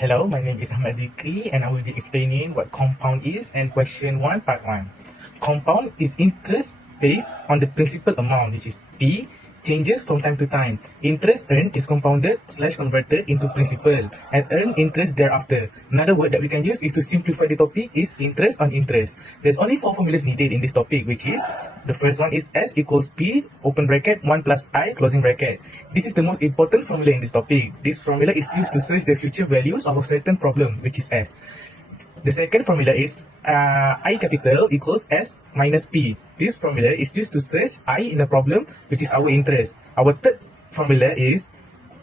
Hello, my name is Ahmad Zikri and I will be explaining what compound is and question 1 part 1. Compound is interest based on the principal amount, which is P, changes from time to time. Interest earned is compounded/converted into principal and earn interest thereafter. Another word that we can use is to simplify the topic is interest on interest. There's only 4 formulas needed in this topic, which is the first one is S equals P, open bracket, 1 plus I, closing bracket. This is the most important formula in this topic. This formula is used to search the future values of a certain problem, which is S. The second formula is I capital equals S minus P. This formula is used to search I in a problem, which is our interest. Our third formula is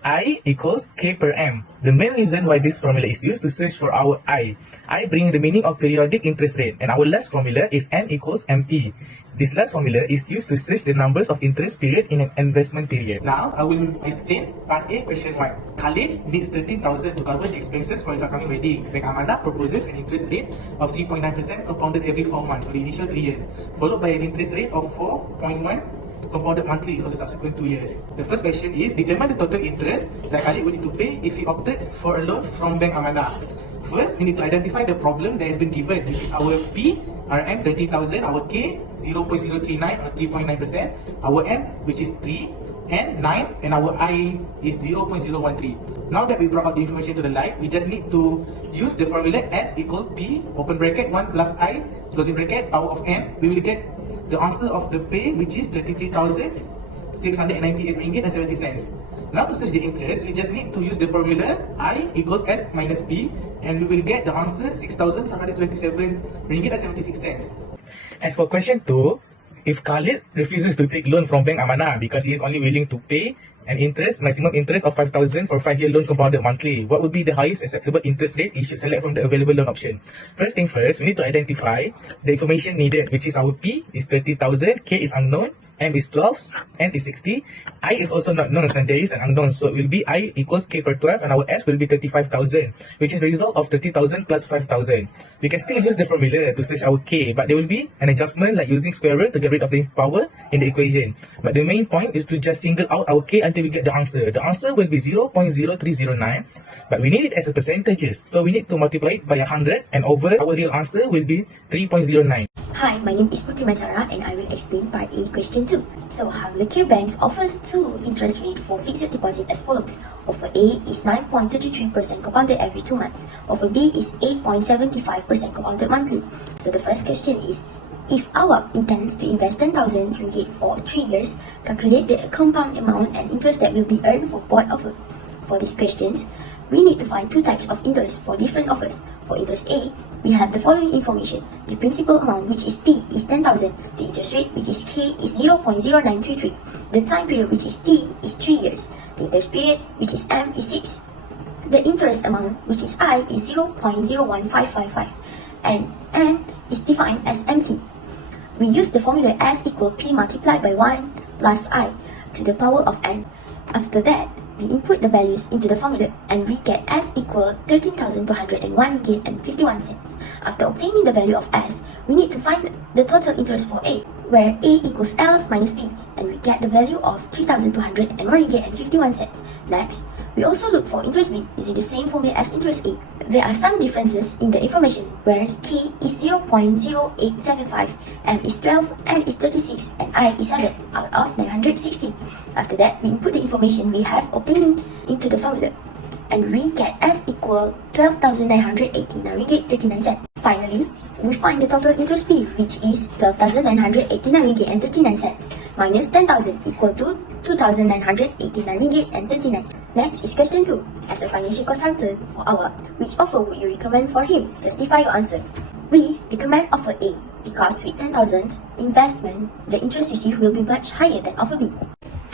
I equals K per M. The main reason why this formula is used to search for our I bring the meaning of periodic interest rate, and our last formula is N equals MT. This last formula is used to search the numbers of interest period in an investment period. Now, I will explain part A, question 1. Khalid needs 13,000 to cover the expenses for his upcoming wedding. Bank Amanah proposes an interest rate of 3.9% compounded every 4 months for the initial 3 years, followed by an interest rate of 4.1 compounded monthly for the subsequent 2 years. The first question is, determine the total interest that Khalid will need to pay if he opted for a loan from Bank Amanah. First, we need to identify the problem that has been given, which is our P, RM 30,000, our K 0.039 or 3.9%, our M which is 3, and 9, and our I is 0.013. Now that we brought out the information to the light, we just need to use the formula S equal P, open bracket, 1 plus I, closing bracket, power of N. We will get the answer of the pay, which is 33,698 ringgit and 70 cents. Now to search the interest, we just need to use the formula I equals S minus P, and we will get the answer 6,527 ringgit and 76 cents. As for question 2, if Khalid refuses to take loan from Bank Amanah because he is only willing to pay an interest, maximum interest of 5,000 for 5-year loan compounded monthly, what would be the highest acceptable interest rate? You should select from the available loan option. First thing first, we need to identify the information needed, which is our P is 30,000, K is unknown, M is 12, N is 60, I is also not known, and there is an unknown, so it will be I equals K per 12, and our S will be 35,000, which is the result of 30,000 plus 5,000. We can still use the formula to search our K, but there will be an adjustment like using square root to get rid of the power in the equation. But the main point is to just single out our K until we get the answer. The answer will be 0.0309, but we need it as a percentages, so we need to multiply it by 100, and over our real answer will be 3.09. Hi, my name is Putri Maisara and I will explain part A, question 2. So, Hardcare Banks offers 2 interest rate for fixed deposit as follows. Offer A is 9.33% compounded every 2 months. Offer B is 8.75% compounded monthly. So the first question is, if AWAP intends to invest 10,000 ringgit for 3 years, calculate the compound amount and interest that will be earned for both offers. For these questions, we need to find 2 types of interest for different offers. For interest A, we have the following information. The principal amount, which is P, is 10,000. The interest rate, which is K, is 0.0933. The time period, which is T, is 3 years. The interest period, which is M, is 6. The interest amount, which is I, is 0.01555. And N is defined as MT. We use the formula S equal P multiplied by 1 plus I to the power of N. After that, we input the values into the formula and we get S equal 13,201 ringgit and 51 cents. After obtaining the value of S, we need to find the total interest for A, where A equals L minus B, and we get the value of 3,201 ringgit and 51 cents. Next, we also look for interest B using the same formula as interest A. There are some differences in the information, whereas K is 0.0875, M is 12, N is 36, and I is 7 out of 960. After that, we input the information we have obtaining into the formula, and we get S equal 12,989 ringgit 39 cents. Finally, we find the total interest B, which is 12,989 ringgit and 39 cents, minus 10,000 equal to 2,989 ringgit and 39 cents. Next is question 2. As a financial consultant for AWAP, which offer would you recommend for him? Justify your answer. We recommend offer A because with 10,000 investment, the interest received will be much higher than offer B.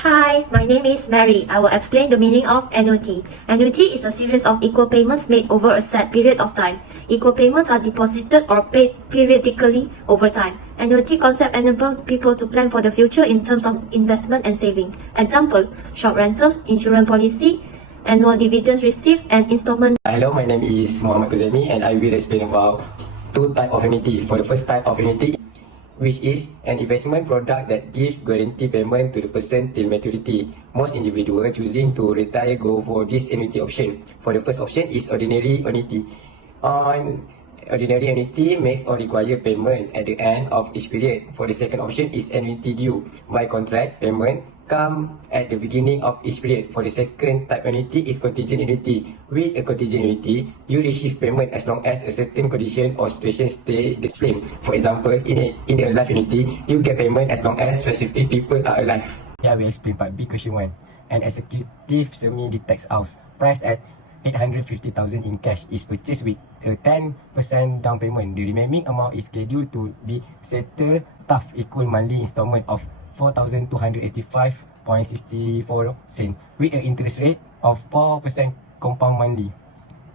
Hi, my name is Mary. I will explain the meaning of annuity. Annuity is a series of equal payments made over a set period of time. Equal payments are deposited or paid periodically over time. Annuity concept enables people to plan for the future in terms of investment and saving. Example, short rentals, insurance policy, annual dividends received, and installment. Hello, my name is Muhammad Kuzemi and I will explain about 2 types of annuity. For the first type of annuity, which is an investment product that gives guarantee payment to the person till maturity. Most individuals choosing to retire go for this annuity option. For the first option is ordinary annuity. Ordinary annuity makes or require payment at the end of each period. For the second option is annuity due. By contract, payment come at the beginning of each period. For the second type annuity is contingent annuity. With a contingent annuity, you receive payment as long as a certain condition or situation stay the same. For example, in a life annuity, you get payment as long as specific people are alive. Here we explain part B, question 1. An executive semi-detached house priced at 850,000 in cash is purchased with a 10% down payment. The remaining amount is scheduled to be settled tough equal monthly installment of 4,285.64 cents with an interest rate of 4% compound monthly.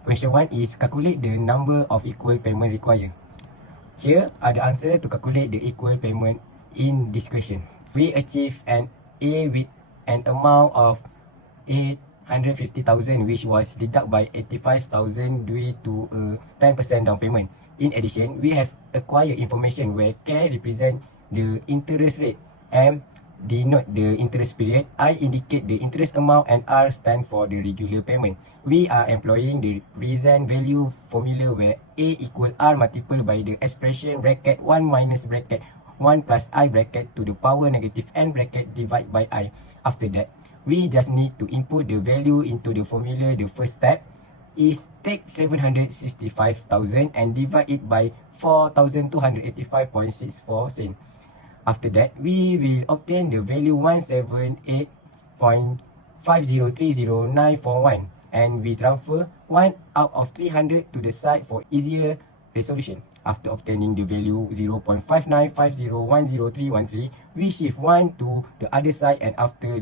Question 1 is calculate the number of equal payment required. Here are the answer to calculate the equal payment in this question. We achieve an A with an amount of 850,000 which was deducted by 85,000 due to a 10% down payment. In addition, we have acquired information where K represent the interest rate, M denote the interest period, I indicate the interest amount, and R stand for the regular payment. We are employing the present value formula where A equal R multiplied by the expression bracket 1 minus bracket 1 plus I bracket to the power negative N bracket divided by I. After that, we just need to input the value into the formula. The first step is take 765,000 and divide it by 4,285.64 cents. After that, we will obtain the value 178.5030941 and we transfer 1 out of 300 to the side for easier resolution. After obtaining the value 0.5950101313, we shift 1 to the other side, and after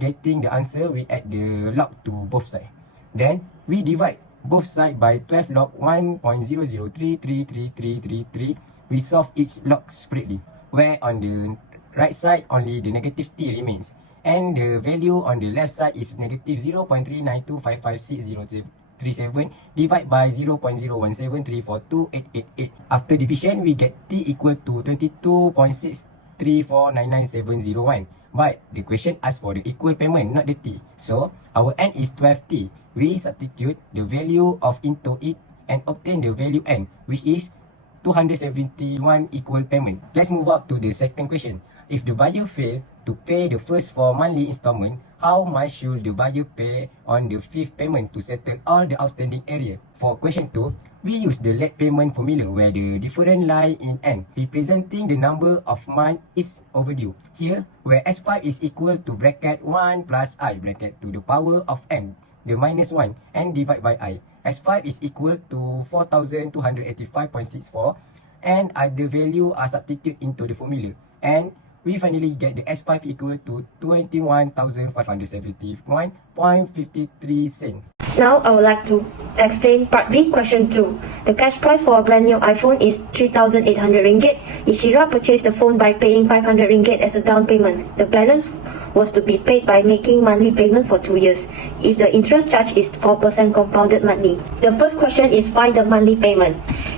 getting the answer, we add the log to both sides. Then we divide both sides by 12 log 1.003333333. We solve each log separately, where on the right side only the negative t remains, and the value on the left side is negative 0.392556037 divided by 0.0173428888. After division, we get t equal to 22.634997001. But the question asks for the equal payment, not the t. So our n is 12t. We substitute the value of into it and obtain the value n, which is 271 equal payment. Let's move up to the second question. If the buyer fail to pay the first 4 monthly installment, how much should the buyer pay on the 5th payment to settle all the outstanding area? For question 2, we use the late payment formula where the difference lie in n, representing the number of months is overdue. Here, where S5 is equal to bracket 1 plus I bracket to the power of n, the minus 1, and divide by I. S5 is equal to 4,285.64 and other value are substituted into the formula. And we finally get the S5 equal to 21,571.53 cents. Now I would like to explain part B, question 2. The cash price for a brand new iPhone is 3,800 ringgit. Ishira purchased the phone by paying 500 ringgit as a down payment. The balance was to be paid by making monthly payment for 2 years. If the interest charge is 4% compounded monthly. The first question is find the monthly payment.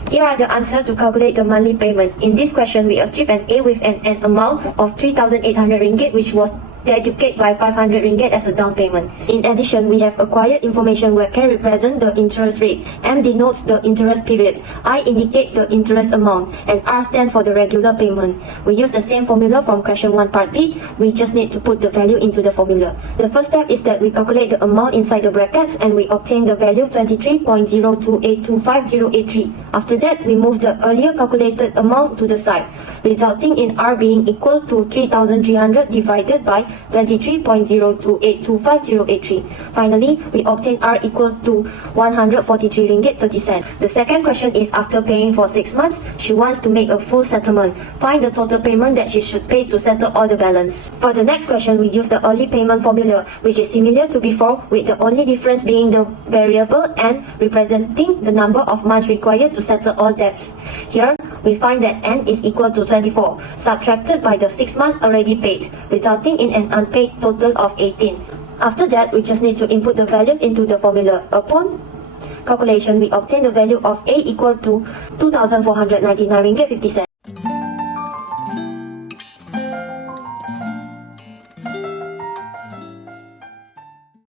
Here are the answers to calculate the monthly payment. In this question, we achieve an A with an amount of 3,800 ringgit, which was deducted by 500 ringgit as a down payment. In addition, we have acquired information where K represents the interest rate, M denotes the interest period, I indicate the interest amount, and R stands for the regular payment. We use the same formula from question 1 part B. We just need to put the value into the formula. The first step is that we calculate the amount inside the brackets and we obtain the value 23.02825.083. After that, we move the earlier calculated amount to the side, resulting in R being equal to 3,300 divided by 23.02825.083. Finally, we obtain R equal to 143 ringgit 30 cents. The second question is after paying for 6 months, she wants to make a full settlement. Find the total payment that she should pay to settle all the balance. For the next question, we use the early payment formula, which is similar to before, with the only difference being the variable N representing the number of months required to settle all debts. Here, we find that N is equal to 24, subtracted by the 6 months already paid, resulting in an unpaid total of 18. After that, we just need to input the values into the formula. Upon calculation, we obtain the value of A equal to 2,499 ringgit 50 cents.